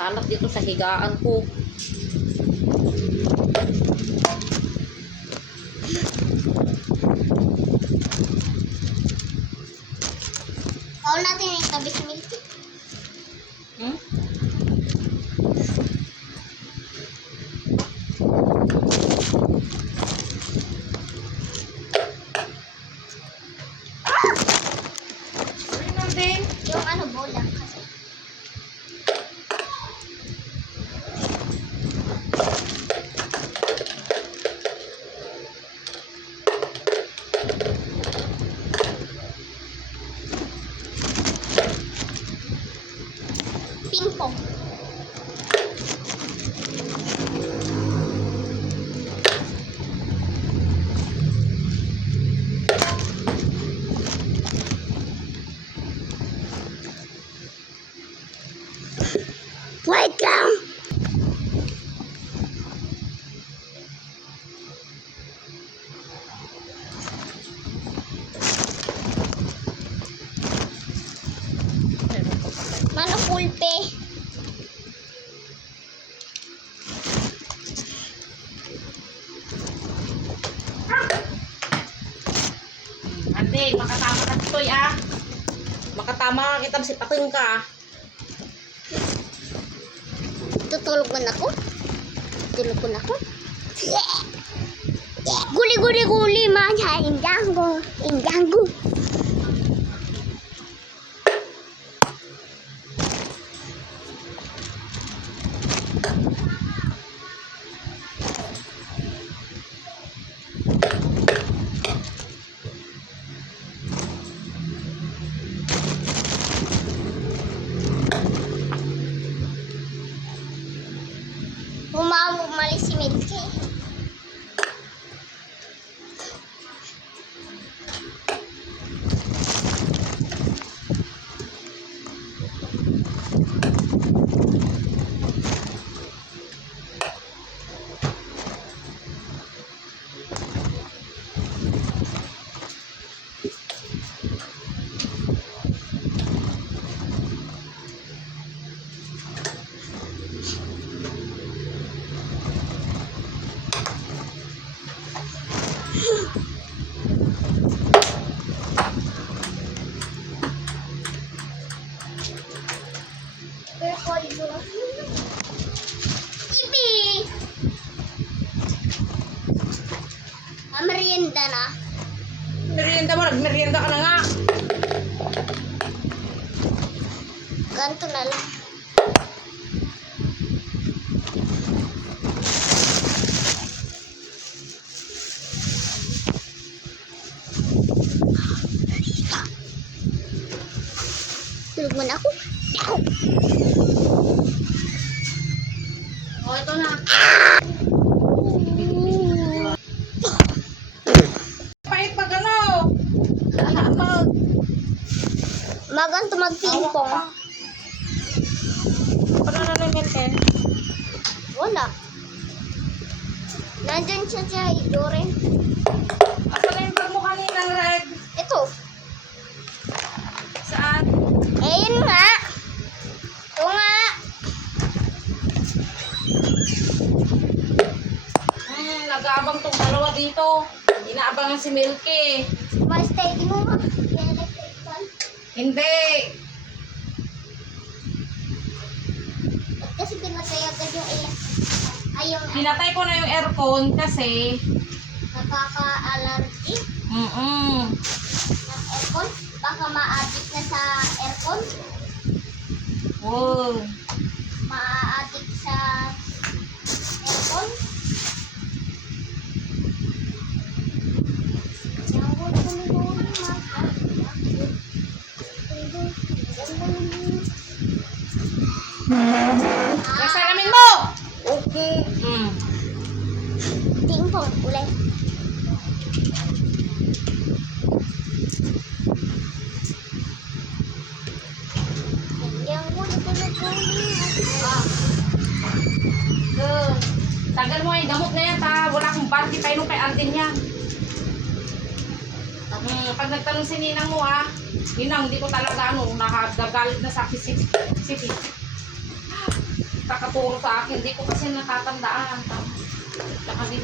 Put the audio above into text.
kalat dito sa higaan ko. Bawal natin yung tabi si Milky. Hmm? Ano natin? Yung ano, bola kasi. Ping pong. Wait lang. Mano pulpe. Ate, makatama ka dito ah. Makatama ka kita si pateng ka. Tutulog na ako. Tutulog na ako. Guli guli guli mana indanggo. Indanggo. Umalis si Milky. Ibi! Merienda na. Merienda mo, nagmerienda ka na nga. Ganto na lang. Tulog mo na ako. Oh, ito na. Pahit pag ano. Maganto mag-ping-pong. Ano na namin? Wala. Nandun siya sa Idore. Asa na yung bag mo kaninang red? Ito. Saan? Eh, yun nga. Ito nga. Nag-aabang tong dalawa dito. Inaabangan si Milky. Ma-steady mo nga. Yung electric fan. Hindi. At kasi pinatay agad yung electric fan. Ay, yung Pinatay ko na yung aircon kasi nakaka-allergy mm ng aircon. Baka ma-addict na sa aircon. wow. Ma-addict sa aircon. Nasalamin mo! Okay. Ping-pong ulit. Tagal mo ay gamot na yan ta. Wala akong party pa inom kay auntie niya. Pag nagtanong si Ninang mo Ninang, hindi ko talaga nakagagalit na sa city. kakaturo sa akin. Hindi ko kasi natatandaan. Tsaka din